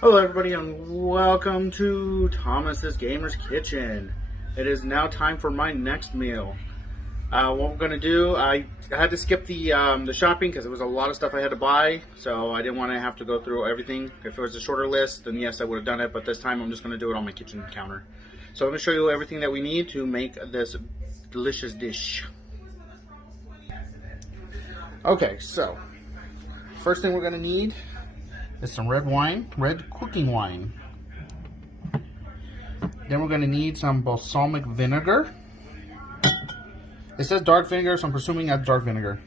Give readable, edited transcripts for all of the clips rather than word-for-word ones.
Hello everybody and welcome to Thomas's Gamer's Kitchen. It is now time for my next meal. What we're going to do, I had to skip the shopping because there was a lot of stuff I had to buy, so I didn't want to have to go through everything. If it was a shorter list, then yes, I would have done it, but this time I'm just going to do it on my kitchen counter. So I'm going to show you everything that we need to make this delicious dish. Okay, so first thing we're going to need is some red cooking wine. Then we're going to need some balsamic vinegar. It says dark vinegar, so I'm presuming that's dark vinegar.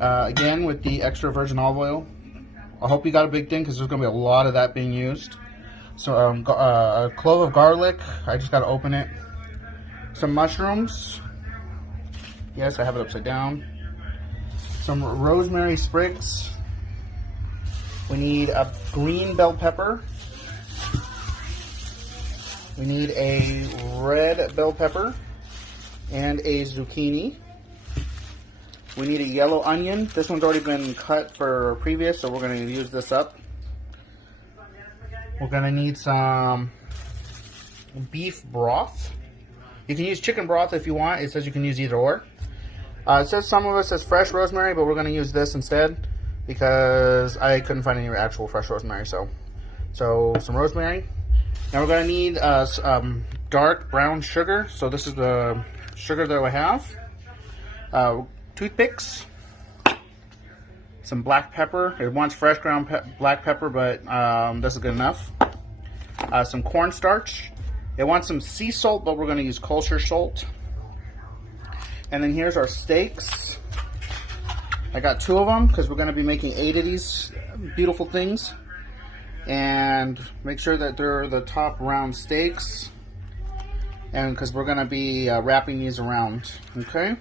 Again, with the extra virgin olive oil. I hope you got a big thing because there's going to be a lot of that being used. So a clove of garlic. I just got to open it. Some mushrooms. Yes, I have it upside down. Some rosemary sprigs. We need a green bell pepper. We need a red bell pepper and a zucchini. We need a yellow onion. This one's already been cut for previous, so we're going to use this up. We're going to need some beef broth. You can use chicken broth if you want. It says you can use either or. It says some of it says fresh rosemary, but we're going to use this instead because I couldn't find any actual fresh rosemary. So some rosemary. Now we're going to need dark brown sugar. So this is the sugar that I have. Toothpicks. Some black pepper. It wants fresh ground black pepper, but this is good enough. Some cornstarch. It wants some sea salt, but we're going to use kosher salt. And then here's our steaks. I got 2 of them because we're going to be making 8 of these beautiful things. And make sure that they're the top round steaks. And because we're going to be wrapping these around. Okay?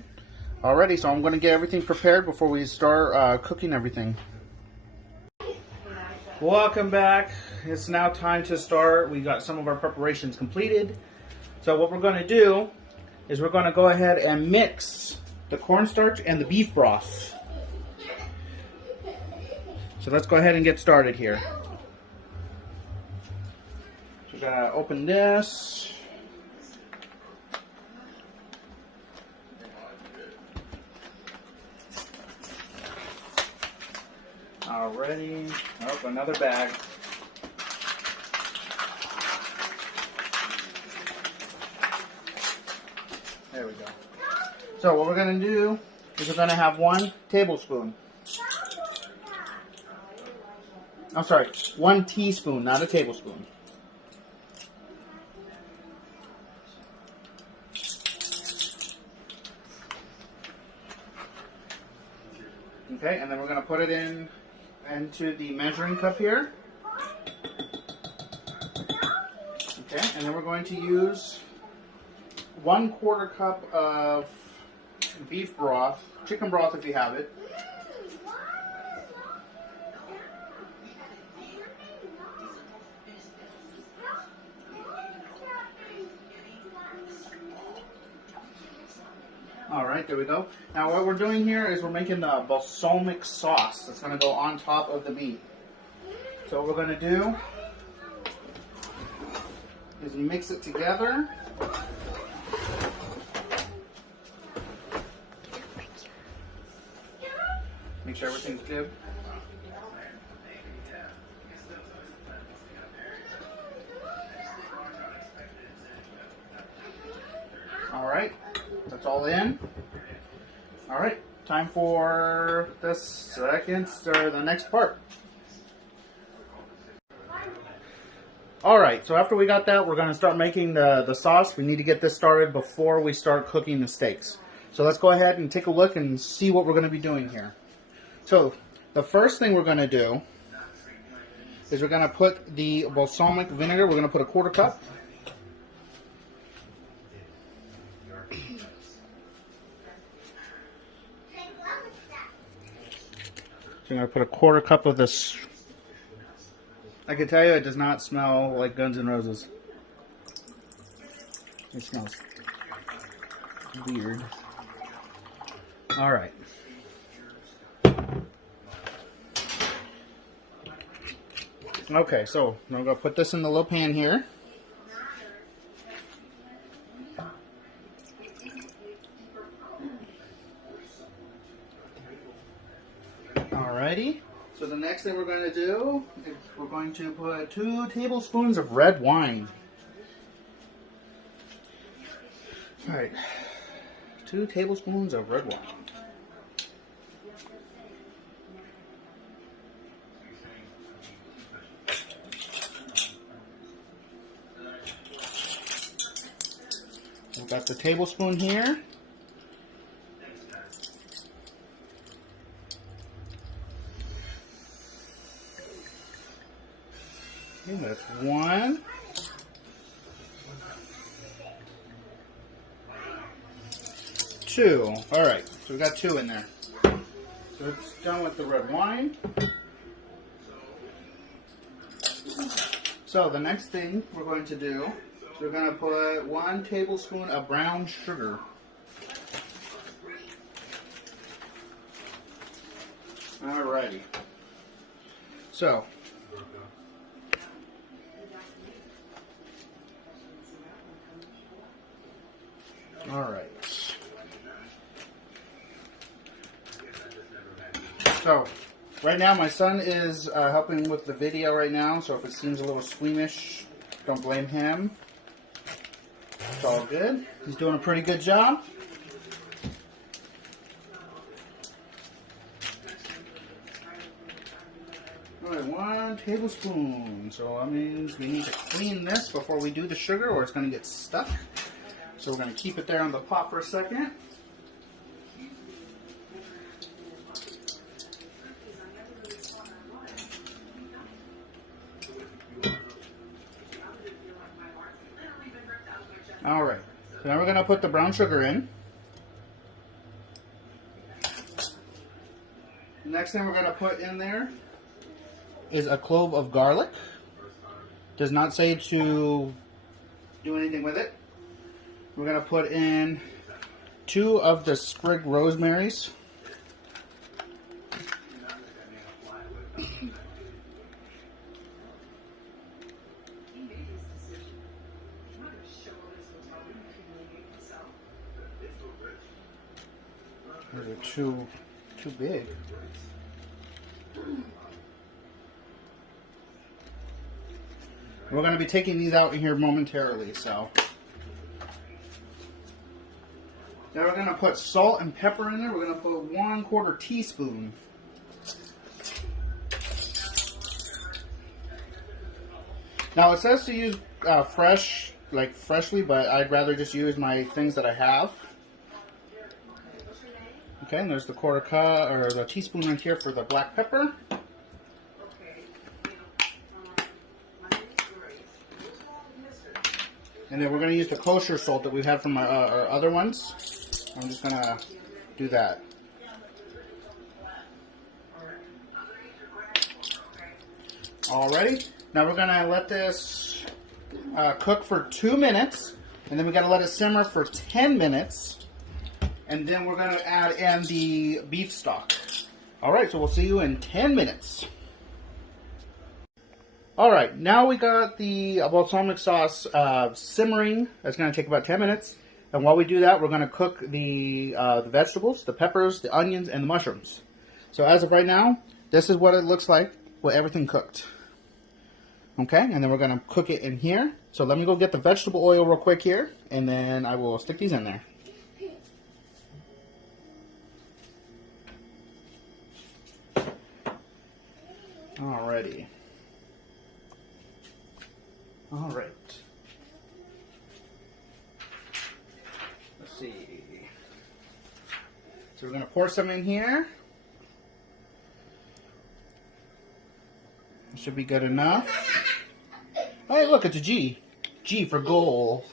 Alrighty, so I'm going to get everything prepared before we start cooking everything. Welcome back. It's now time to start. We got some of our preparations completed. So what we're going to do is we're going to go ahead and mix the cornstarch and the beef broth. So let's go ahead and get started here. So we're going to open this. Alrighty. Oh, another bag. There we go. So what we're going to do is we're going to have 1 tablespoon. I'm sorry, 1 teaspoon, not a tablespoon. Okay, and then we're going to put it into the measuring cup here. Okay, and then we're going to use 1/4 cup of beef broth, chicken broth if you have it. Alright, there we go. Now what we're doing here is we're making the balsamic sauce that's going to go on top of the meat. So what we're going to do is mix it together. Make sure everything's good. Alright, that's all in. Alright, time for the next part. Alright, so after we got that, we're going to start making the sauce. We need to get this started before we start cooking the steaks. So let's go ahead and take a look and see what we're going to be doing here. So the first thing we're going to do is we're going to put the balsamic vinegar. We're going to put a 1/4 cup. So I'm going to put a 1/4 cup of this. I can tell you it does not smell like Guns N' Roses. It smells weird. Alright. Okay, so I'm going to put this in the little pan here. Alrighty. So the next thing we're going to do is we're going to put 2 tablespoons of red wine. Alright. 2 tablespoons of red wine. We've got the tablespoon here. Okay, that's 1. 2. Alright, so we've got 2 in there. So it's done with the red wine. So the next thing we're going to do is we're going to put 1 tablespoon of brown sugar. Alrighty. So alright. So right now my son is helping with the video right now, so if it seems a little squeamish, don't blame him. It's all good. He's doing a pretty good job. Alright, 1 tablespoon. So that means we need to clean this before we do the sugar or it's going to get stuck. So we're going to keep it there on the pot for a second. Alright, so now we're going to put the brown sugar in. The next thing we're going to put in there is a clove of garlic. Does not say to do anything with it. We're going to put in 2 of the sprig rosemaries. Those are too big. We're going to be taking these out here momentarily, so. Now we're going to put salt and pepper in there. We're going to put 1/4 teaspoon. Now it says to use fresh, like freshly, but I'd rather just use my things that I have. Okay, and there's the 1/4 cup or the teaspoon right here for the black pepper. And then we're going to use the kosher salt that we've had from our other ones. I'm just going to do that. Alrighty, now we're going to let this cook for 2 minutes, and then we got to let it simmer for 10 minutes, and then we're going to add in the beef stock. Alright, so we'll see you in 10 minutes. Alright, now we got the balsamic sauce simmering. That's going to take about 10 minutes. And while we do that, we're going to cook the vegetables, the peppers, the onions, and the mushrooms. So as of right now, this is what it looks like with everything cooked. Okay, and then we're going to cook it in here. So let me go get the vegetable oil real quick here, and then I will stick these in there. Alrighty. Alright. Let's see. So we're going to pour some in here. Should be good enough. Hey, look, it's a G. G for goal.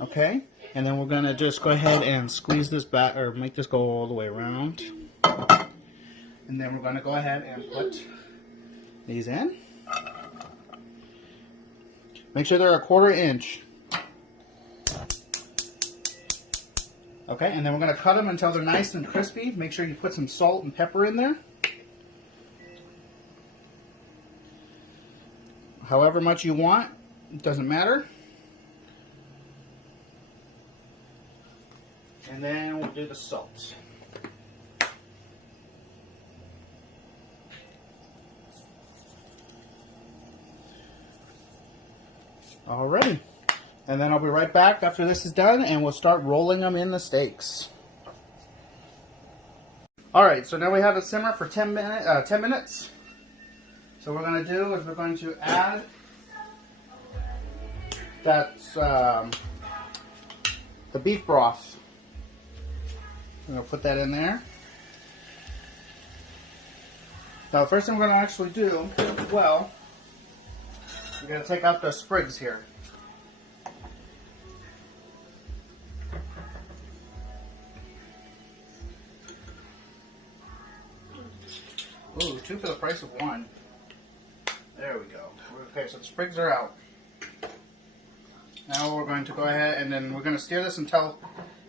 Okay, and then we're going to just go ahead and squeeze this back, or make this go all the way around. And then we're going to go ahead and put these in. Make sure they're 1/4 inch. Okay, and then we're going to cut them until they're nice and crispy. Make sure you put some salt and pepper in there. however much you want. It doesn't matter. And then we'll do the salt. Alrighty. And then I'll be right back after this is done, and we'll start rolling them in the steaks. Alright, so now we have it simmer for 10 minutes. So what we're going to do is we're going to add the beef broth. I'm going to put that in there. Now the first thing we're going to actually do as well, we're going to take out the sprigs here. Ooh, 2 for the price of 1. There we go. Okay, so the sprigs are out. Now we're going to go ahead and then we're going to steer this until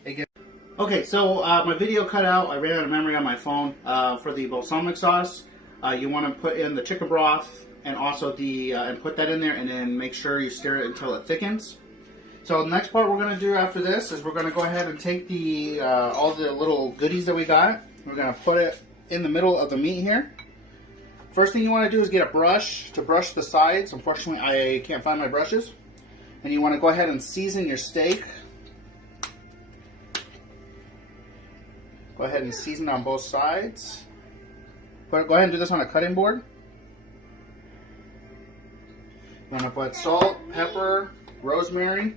it gets... Okay, so my video cut out. I ran out of memory on my phone. For the balsamic sauce, you want to put in the chicken broth and also and put that in there, and then make sure you stir it until it thickens. So the next part we're going to do after this is we're going to go ahead and take all the little goodies that we got. We're going to put it in the middle of the meat here. First thing you want to do is get a brush to brush the sides. Unfortunately, I can't find my brushes. And you want to go ahead and season your steak. Go ahead and season on both sides. Go ahead and do this on a cutting board. I'm going to put salt, pepper, rosemary.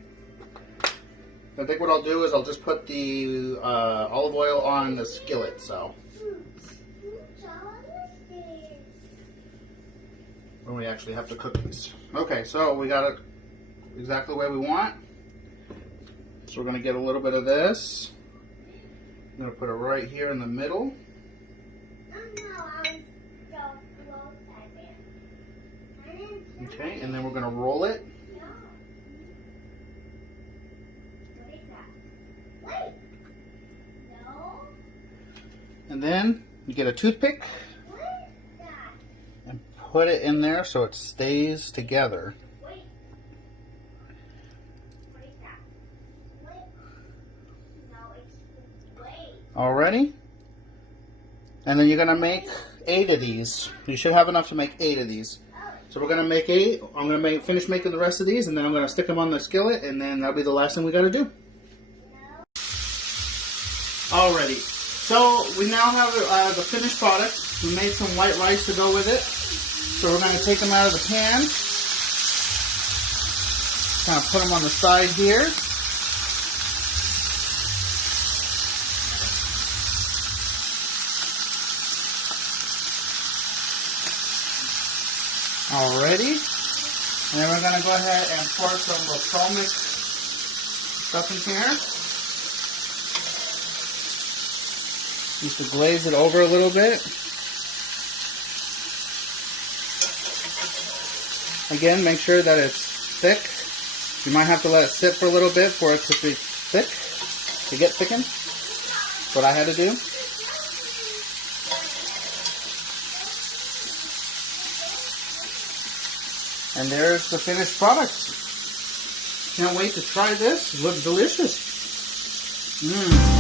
I think what I'll do is I'll just put the olive oil on the skillet. So when we actually have to cook these. Okay, so we got it exactly the way we want. So we're going to get a little bit of this. I'm going to put it right here in the middle. Okay, and then we're going to roll it. And then you get a toothpick and put it in there so it stays together. Alrighty. And then you're going to make 8 of these. You should have enough to make 8 of these. So we're going to make 8. I'm going to finish making the rest of these, and then I'm going to stick them on the skillet, and then that'll be the last thing we got to do. Alrighty. So we now have the finished product. We made some white rice to go with it. So we're going to take them out of the pan. Kind of put them on the side here. Alrighty. And then we're going to go ahead and pour some balsamic stuff in here. Just to glaze it over a little bit. Again, make sure that it's thick. You might have to let it sit for a little bit for it to be thick, to get thickened. That's what I had to do. And there's the finished product. Can't wait to try this. It looks delicious. Mmm.